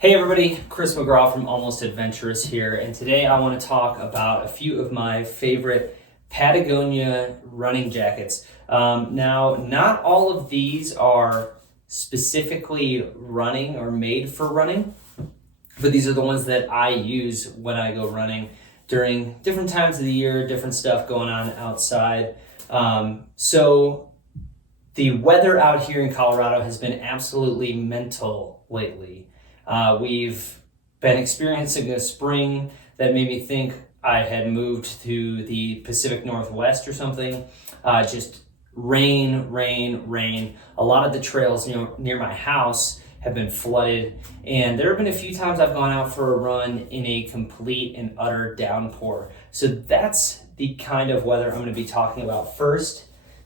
Hey everybody, Chris McGraw from Almost Adventurous here, and today I want to talk about a few of my favorite Patagonia running jackets. Now, not all of these are specifically running or made for running, but these are the ones that I use when I go running during different times of the year, different stuff going on outside. So the weather out here in Colorado has been absolutely mental lately. We've been experiencing a spring that made me think I had moved to the Pacific Northwest or something. Just rain. A lot of the trails near my house have been flooded, and there have been a few times I've gone out for a run in a complete and utter downpour. So that's the kind of weather I'm going to be talking about first.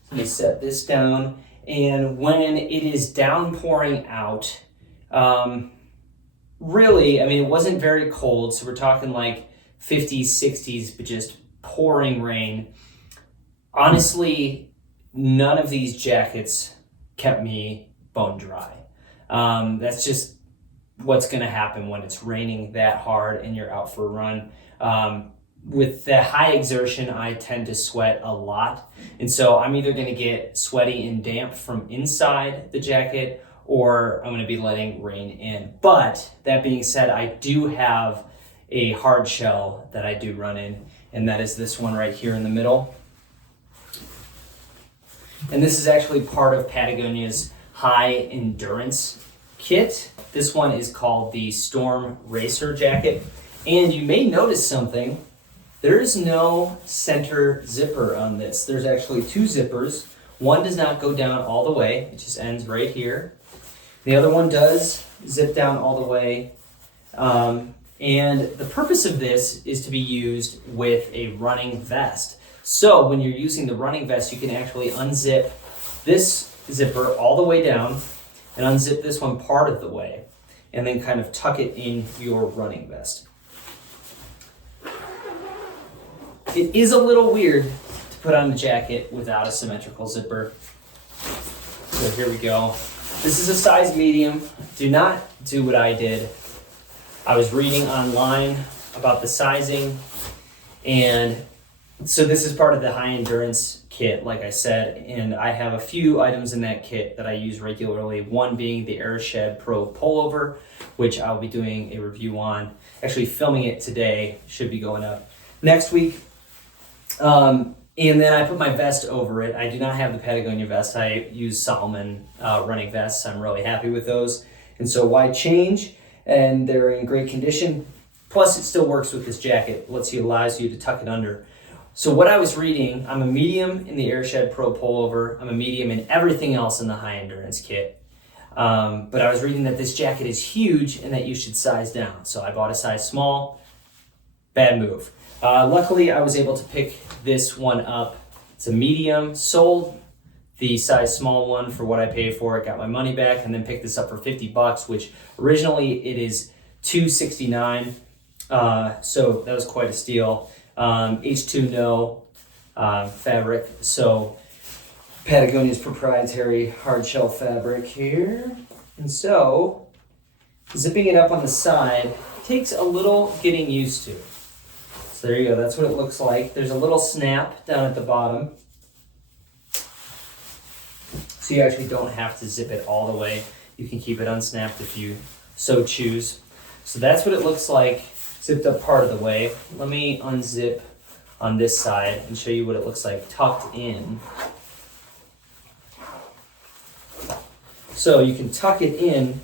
Let me set this down. And when it is downpouring out, really, it wasn't very cold, so we're talking like 50s, 60s, but just pouring rain. Honestly, none of these jackets kept me bone dry. That's just what's going to happen when it's raining that hard and you're out for a run. With the high exertion, I tend to sweat a lot, and so I'm either going to get sweaty and damp from inside the jacket, or I'm going to be letting rain in. But that being said, I do have a hard shell that I do run in, and that is this one right here in the middle. And this is actually part of Patagonia's high endurance kit. This one is called the Storm Racer jacket. And you may notice something. There is no center zipper on this. There's actually two zippers. One does not go down all the way. It just ends right here. The other one does zip down all the way. And the purpose of this is to be used with a running vest. So when you're using the running vest, you can actually unzip this zipper all the way down and unzip this one part of the way, and then kind of tuck it in your running vest. It is a little weird to put on a jacket without a symmetrical zipper. So here we go. This is a size medium. Do not do what I did. I was reading online about the sizing, and so this is part of the high endurance kit, like I said, and I have a few items in that kit that I use regularly, one being the Airshed Pro pullover, which I'll be doing a review on. Actually filming it today, should be going up next week. And then I put my vest over it. I do not have the Patagonia vest. I use Salomon running vests. I'm really happy with those. And so why change? And they're in great condition. Plus it still works with this jacket. Allows you to tuck it under. So what I was reading, I'm a medium in the Airshed Pro pullover. I'm a medium in everything else in the high endurance kit. But I was reading that this jacket is huge and that you should size down. So I bought a size small. Bad move. Luckily, I was able to pick this one up. It's a medium, sold the size small one for what I paid for it, got my money back, and then picked this up for $50, which originally it is $269. So that was quite a steal. H2No fabric. So Patagonia's proprietary hard shell fabric here. And so zipping it up on the side takes a little getting used to. So there you go, that's what it looks like. There's a little snap down at the bottom. So you actually don't have to zip it all the way. You can keep it unsnapped if you so choose. So that's what it looks like, zipped up part of the way. Let me unzip on this side and show you what it looks like tucked in. So you can tuck it in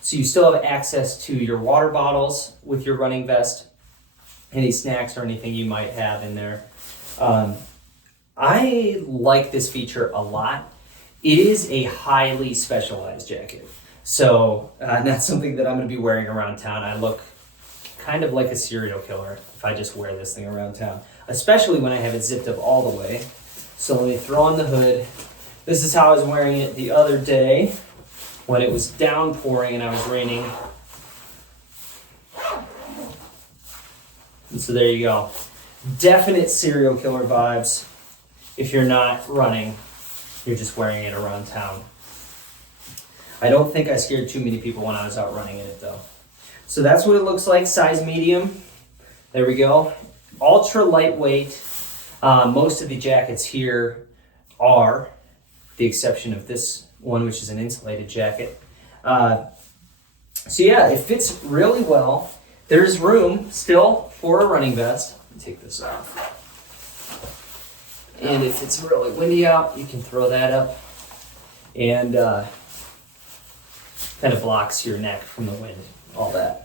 so you still have access to your water bottles with your running vest, any snacks or anything you might have in there. I like this feature a lot. It is a highly specialized jacket. So not something that I'm gonna be wearing around town. I look kind of like a serial killer if I just wear this thing around town, especially when I have it zipped up all the way. So let me throw on the hood. This is how I was wearing it the other day when it was downpouring and I was raining. And so there you go. Definite serial killer vibes. If you're not running, you're just wearing it around town. I don't think I scared too many people when I was out running in it though. So that's what it looks like, size medium. There we go. Ultra lightweight. Most of the jackets here are, the exception of this one, which is an insulated jacket. So yeah, it fits really well. There's room still for a running vest. Let me take this off. And if it's really windy out, you can throw that up and kind of blocks your neck from the wind, all that.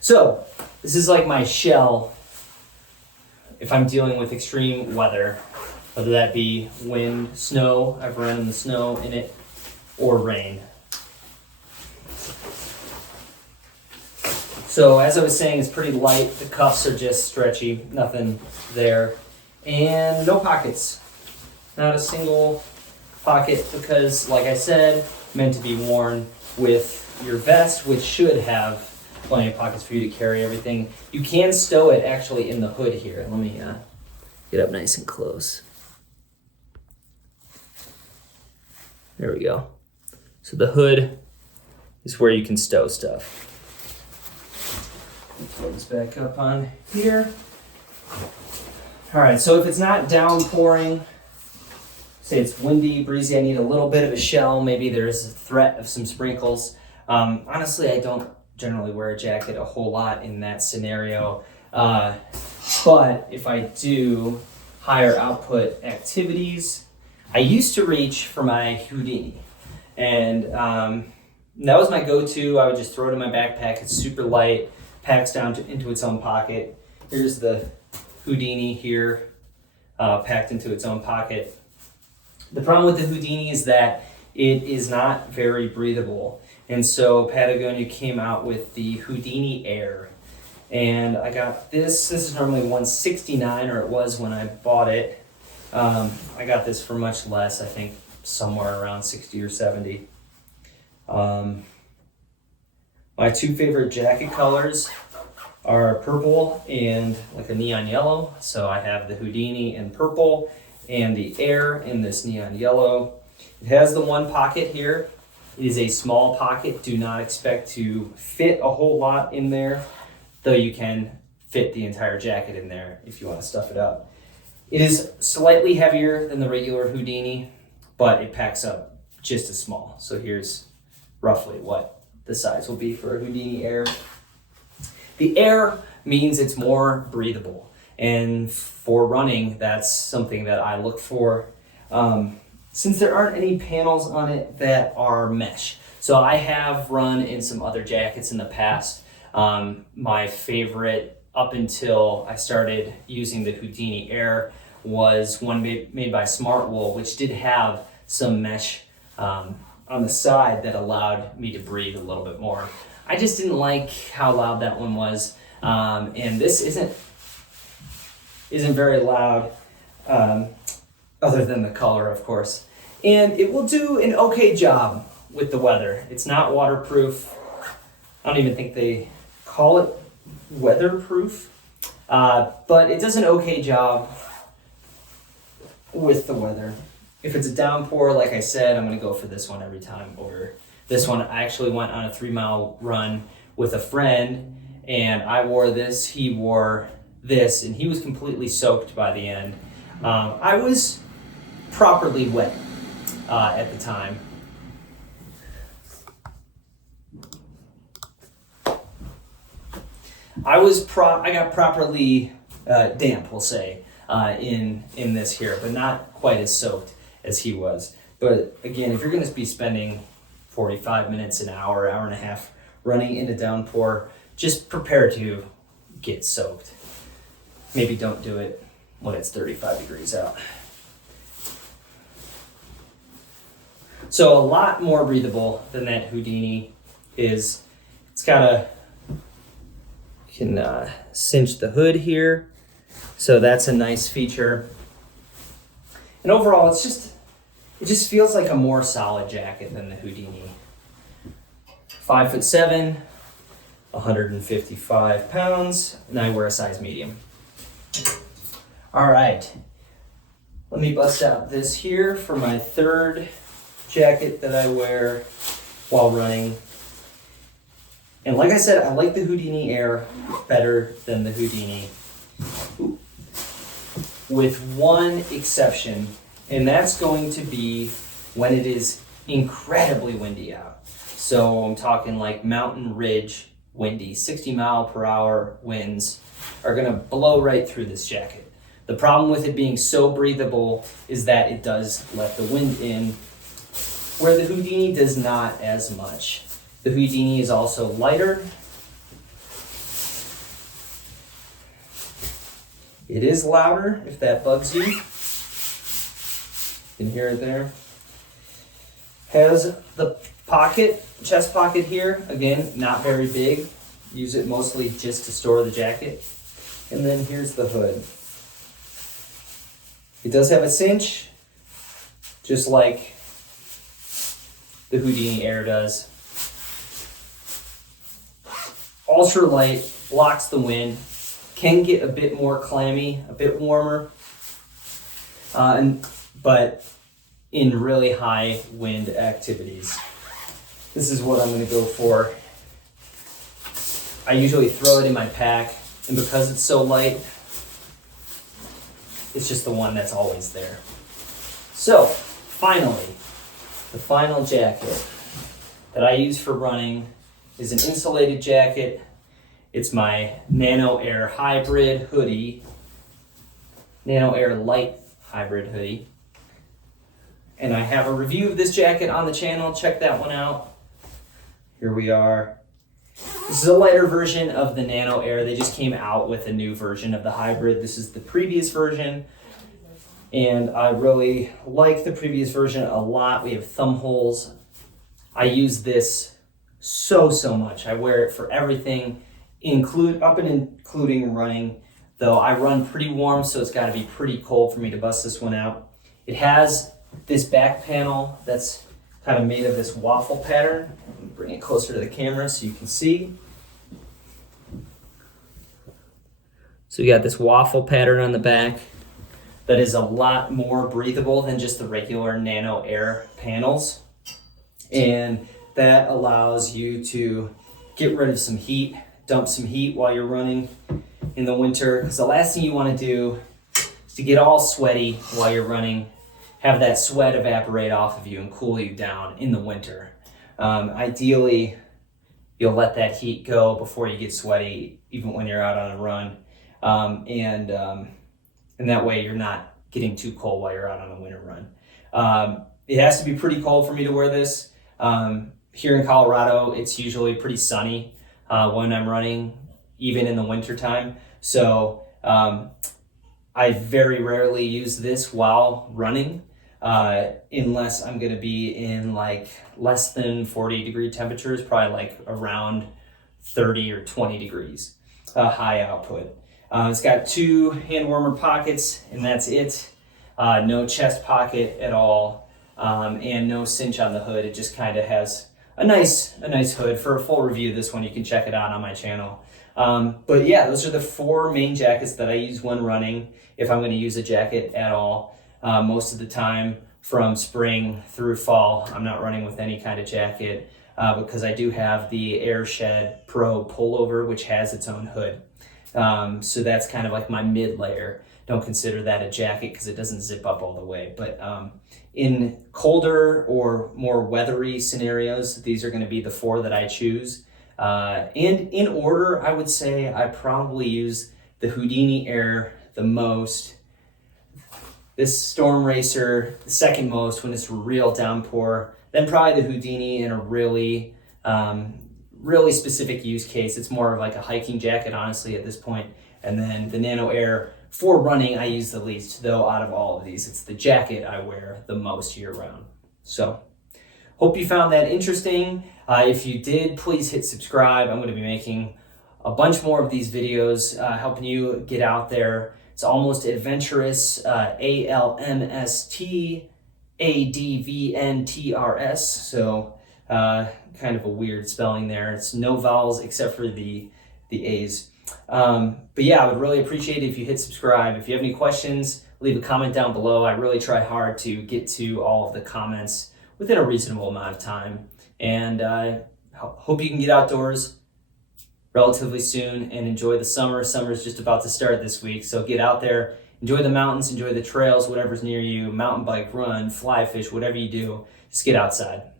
So this is like my shell if I'm dealing with extreme weather, whether that be wind, snow, I've run in the snow in it, or rain. So as I was saying, it's pretty light. The cuffs are just stretchy, nothing there. And no pockets. Not a single pocket because, like I said, meant to be worn with your vest, which should have plenty of pockets for you to carry everything. You can stow it actually in the hood here. Let me get up nice and close. There we go. So the hood is where you can stow stuff. Pull this back up on here. All right, so if it's not downpouring, say it's windy, breezy, I need a little bit of a shell. Maybe there's a threat of some sprinkles. Honestly, I don't generally wear a jacket a whole lot in that scenario. But if I do higher output activities, I used to reach for my Houdini. And that was my go-to. I would just throw it in my backpack. It's super light, packs down into its own pocket. Here's the Houdini here, packed into its own pocket. The problem with the Houdini is that it is not very breathable. And so Patagonia came out with the Houdini Air. And I got this. This is normally $169, or it was when I bought it. I got this for much less, I think somewhere around 60 or 70. My two favorite jacket colors are purple and like a neon yellow. So I have the Houdini in purple and the Air in this neon yellow. It has the one pocket here. It is a small pocket. Do not expect to fit a whole lot in there, though you can fit the entire jacket in there if you want to stuff it up. It is slightly heavier than the regular Houdini, but it packs up just as small. So here's roughly what the size will be for a Houdini Air. The Air means it's more breathable. And for running, that's something that I look for. Since there aren't any panels on it that are mesh. So I have run in some other jackets in the past. My favorite up until I started using the Houdini Air was one made by Smartwool, which did have some mesh on the side that allowed me to breathe a little bit more. I just didn't like how loud that one was. And this isn't very loud, other than the color, of course. And it will do an okay job with the weather. It's not waterproof. I don't even think they call it weatherproof, but it does an okay job with the weather. If it's a downpour, like I said, I'm gonna go for this one every time over this one. I actually went on a 3-mile run with a friend, and I wore this, he wore this, and he was completely soaked by the end. I was properly wet at the time. I got properly damp, we'll say, in this here, but not quite as soaked as he was. But again, if you're going to be spending 45 minutes, an hour, hour and a half running in a downpour, just prepare to get soaked. Maybe don't do it when it's 35 degrees out. So a lot more breathable than that Houdini is. It's got you can cinch the hood here. So that's a nice feature. And overall, it just feels like a more solid jacket than the Houdini. 5'7", 155 pounds, and I wear a size medium. All right, let me bust out this here for my third jacket that I wear while running. And And like I said, I like the Houdini Air better than the Houdini. Ooh. With one exception, and that's going to be when it is incredibly windy out. So I'm talking like mountain ridge windy, 60-mile-per-hour winds are gonna blow right through this jacket. The problem with it being so breathable is that it does let the wind in, where the Houdini does not as much. The Houdini is also lighter. It is louder, if that bugs you. You can hear it there. Has the pocket, chest pocket here. Again, not very big. Use it mostly just to store the jacket. And then here's the hood. It does have a cinch, just like the Houdini Air does. Ultra light, blocks the wind. Can get a bit more clammy, a bit warmer, but in really high wind activities. This is what I'm going to go for. I usually throw it in my pack, and because it's so light, it's just the one that's always there. So, finally, the final jacket that I use for running is an insulated jacket. It's my Nano Air Hybrid hoodie, Nano Air Light Hybrid hoodie. And I have a review of this jacket on the channel. Check that one out. Here we are. This is a lighter version of the Nano Air. They just came out with a new version of the Hybrid. This is the previous version. And I really like the previous version a lot. We have thumb holes. I use this so much. I wear it for everything. Including running, though I run pretty warm, so it's got to be pretty cold for me to bust this one out. It has this back panel that's kind of made of this waffle pattern. Bring it closer to the camera so you can see. So you got this waffle pattern on the back that is a lot more breathable than just the regular Nano Air panels. And that allows you to get rid of some heat, dump some heat while you're running in the winter, because the last thing you want to do is to get all sweaty while you're running, have that sweat evaporate off of you and cool you down in the winter. Ideally, you'll let that heat go before you get sweaty, even when you're out on a run, and that way you're not getting too cold while you're out on a winter run. It has to be pretty cold for me to wear this. Here in Colorado, it's usually pretty sunny when I'm running, even in the winter time. So I very rarely use this while running, unless I'm gonna be in like less than 40-degree temperatures, probably like around 30 or 20 degrees, high output. It's got 2 hand warmer pockets, and that's it. No chest pocket at all, and no cinch on the hood. It just kind of has a nice hood. For a full review of this one, you can check it out on my channel. But yeah, those are the 4 main jackets that I use when running, if I'm going to use a jacket at all. Most of the time, from spring through fall, I'm not running with any kind of jacket, because I do have the Airshed Pro pullover, which has its own hood. So that's kind of like my mid layer. Don't consider that a jacket because it doesn't zip up all the way. But in colder or more weathery scenarios, these are going to be the 4 that I choose. And in order, I would say I probably use the Houdini Air the most, this Storm Racer the second most when it's a real downpour, then probably the Houdini in a really specific use case. It's more of like a hiking jacket, honestly, at this point. And then the Nano Air for running, I use the least, though out of all of these, it's the jacket I wear the most year round. So hope you found that interesting. If you did, please hit subscribe. I'm going to be making a bunch more of these videos, helping you get out there. It's almost adventurous, ALMST ADVNTRS. So kind of a weird spelling there. It's no vowels except for the A's. But yeah, I would really appreciate it if you hit subscribe. If you have any questions, leave a comment down below. I really try hard to get to all of the comments within a reasonable amount of time. And hope you can get outdoors, relatively soon and enjoy the summer. Summer's just about to start this week, so get out there, enjoy the mountains, enjoy the trails, whatever's near you, mountain bike, run, fly fish, whatever you do, just get outside.